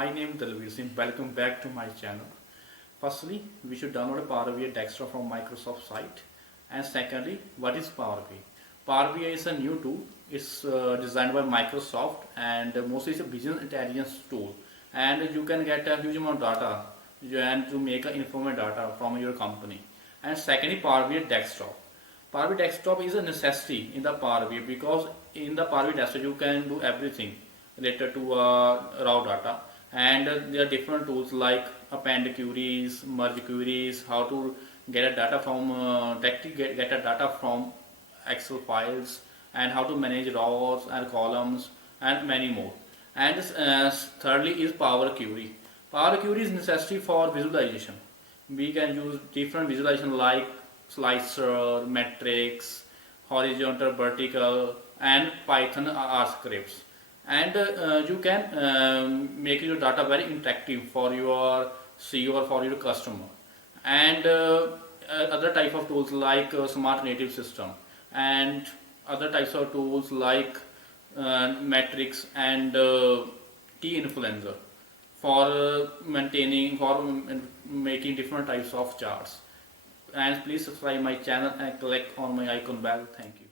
my name is Dalveer Singh. Welcome back to my channel. Firstly, we should download PowerBI desktop from Microsoft site. And secondly, what is PowerBI? PowerBI is a new tool. It's designed by Microsoft and mostly it's a business intelligence tool. And you can get a huge amount of data and to make informative data from your company. And secondly, PowerBI desktop. PowerBI desktop is a necessity in the PowerBI because in the PowerBI desktop you can do everything related to raw data, and there are different tools like append queries, merge queries, how to get a data from directly get a data from Excel files, and how to manage rows and columns and many more. And thirdly is Power Query. Power Query is necessary for visualization. We can use different visualization like slicer, matrix, horizontal, vertical, and Python R scripts. And you can make your data very interactive for your CEO or for your customer. And other type of tools like smart native system and other types of tools like matrix and key influencer for maintaining for making different types of charts. And please subscribe my channel and click on my icon bell. Thank you.